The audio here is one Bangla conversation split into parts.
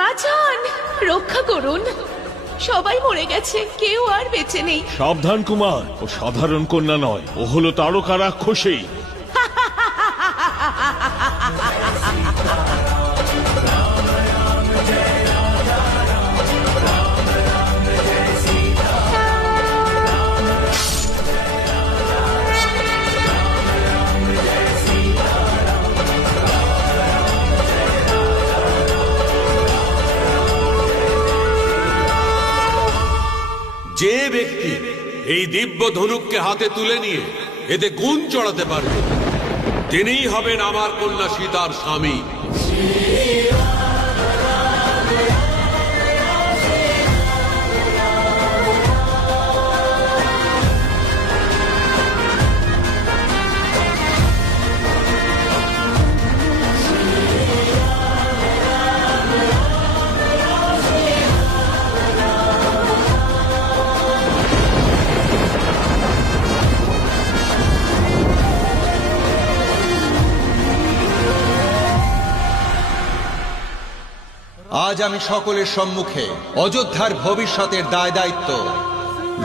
বাঁচান, রক্ষা করুন। সবাই মরে গেছে, কেউ আর বেঁচে নেই। সাবধান কুমার, ও সাধারণ কন্যা নয়, ও হলো তারকা রাক্ষসী। যে ব্যক্তি এই দিব্য ধনুককে হাতে তুলে নিয়ে এতে গুণ চড়াতে পারবে, তিনিই হবেন আমার কন্যা সীতার স্বামী। আজ আমি সকলের সম্মুখে অযোধ্যার ভবিষ্যতের দায় দায়িত্ব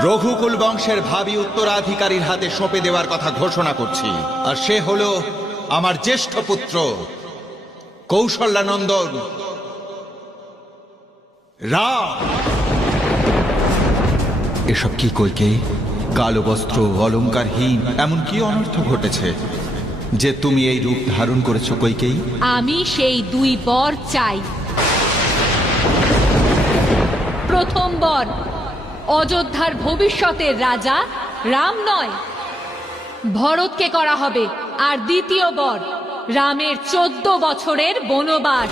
রঘুকুল বংশের ভাবী উত্তরাধিকারীর হাতে সঁপে দেওয়ার কথা ঘোষণা করছি। আর সে হলো আমার জ্যেষ্ঠ পুত্র কৌশল্যানন্দন রাম। এসব কি কইকেয়ী? কালো বস্ত্র, অলঙ্কারহীন এমন কি অনর্থ ঘটেছে যে তুমি এই রূপ ধারণ করেছ কইকেয়ী? আমি সেই দুই বর চাই। প্রথম বর অযোধ্যার ভবিষ্যতের রাজা রাম নয়, ভরতকে করা হবে। আর দ্বিতীয় বর রামের 14 বছরের বনবাস।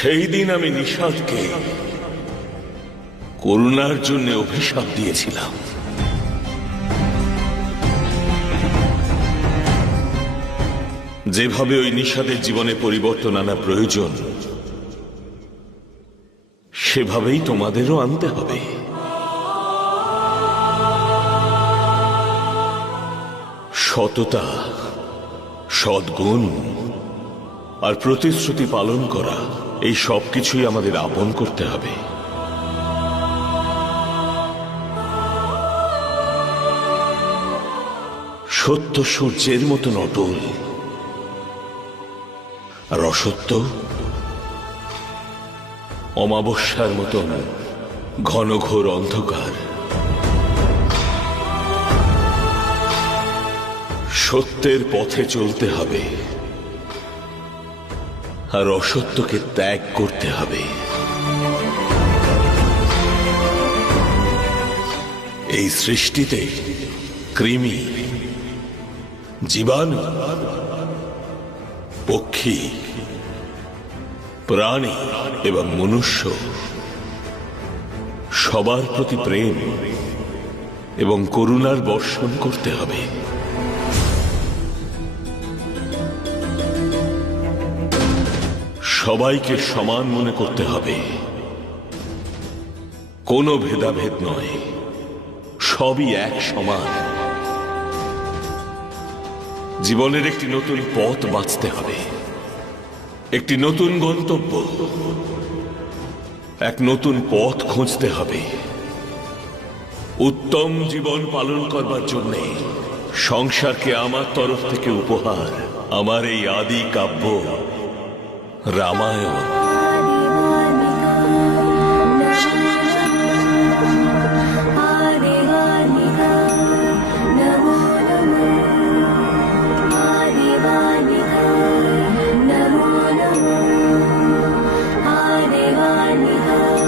সেই দিন আমি নিষাদকে করুণার জন্য অভিশাপ দিয়েছিলাম। যেভাবে ওই নিষাদের জীবনে পরিবর্তন আনা প্রয়োজন, সেভাবেই তোমাদেরও আনতে হবে। সততা, সদ্গুণ আর প্রতিশ্রুতি পালন করা, এই সব কিছুই আমাদের আপন করতে হবে। সত্য সূর্যের মতন অটল, আর অসত্য অমাবস্যার মতন ঘনঘোর অন্ধকার। সত্যের পথে চলতে হবে, আর অসত্যকে ত্যাগ করতে হবে। এই সৃষ্টিতে কৃমি, জীবাণু, পক্ষী, প্রাণী এবং মনুষ্য সবার প্রতি প্রেম এবং করুণার বর্ষণ করতে হবে। সবাইকে সমান মনে করতে হবে, কোনো ভেদাভেদ নয়, সবই এক সমান। জীবনের একটি নতুন পথ বাঁচতে হবে, একটি নতুন গন্তব্য, এক নতুন পথ খুঁজতে হবে। উত্তম জীবন পালন করবার জন্য সংসারকে আমার তরফ থেকে উপহার আমার এই আদি কাব্য রামায়ণ। नमो नमः आदिवानिका।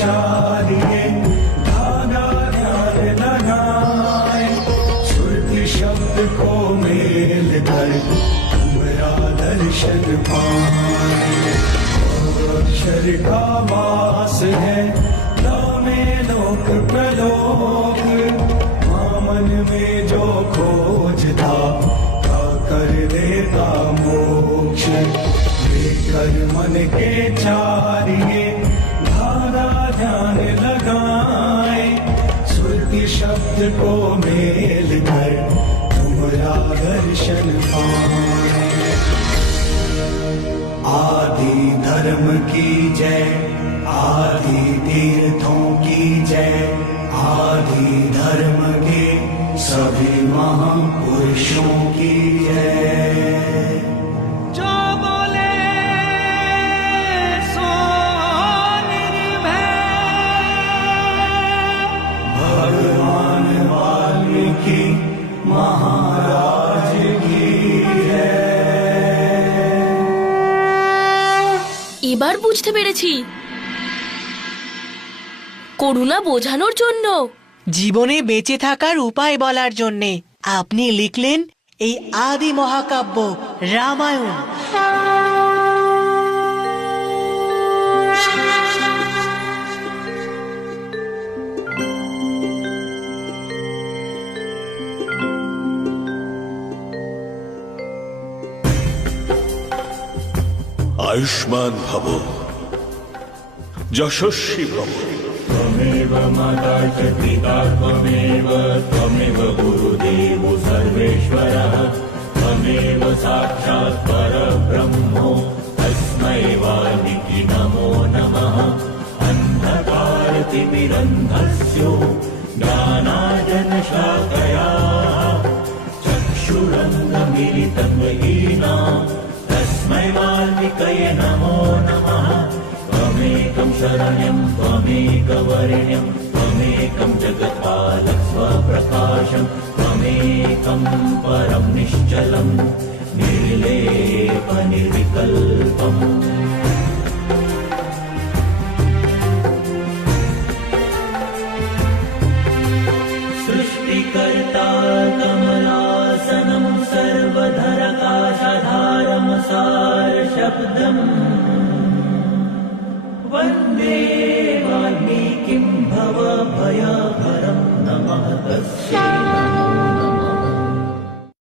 चारिये धागा ध्यान लगाए श्रुति शब्द को मेल कर तुम्हारा दर्शन पाए अक्षर का वास है नामे लोक प्रलोक मन में जो खोजता का कर देता मोक्ष लेकर मन के चारिये धारा ध्यान लगाए श्रुति शब्द को मेल कर तुम्हारा दर्शन पाए आदि धर्म की जय आदि तीर्थों की जय आदि धर्म के सभी महापुरुषों की जय जो बोले सो निर्भय भगवान वाल्मीकि महाराज की जय এবার বুঝতে পেরেছি করুণা বোঝানোর জন্য জীবনে বেঁচে থাকার উপায় বলার জন্যে আপনি লিখলেন এই আদি মহাকাব্য রামায়ণ। আয়ুষ্মান ভব যশস্বী ভব त्वमेव माता च पिता त्वमेव त्वमेव गुरुदेवो सर्वेश्वरः त्वमेव साक्षात् परब्रह्मो तस्मै वाल्मीकि नमो नमः अन्धकारतिमिरन्धस्यो ज्ञानाञ्जनशलाकया चक्षुरन्धमिलितं येन तस्मै वाल्मीकये नमो नमः त्वमेकं शरण्यं त्वमेकवर्ण्यं त्वमेकं जगत्पालक स्वप्रकाशं त्वमेकं परं निश्चलं निर्लेपनिर्विकल्पम् सृष्टिकर्ता कमलासनं सर्वधरकाशधारमसार शब्दम् वन्दे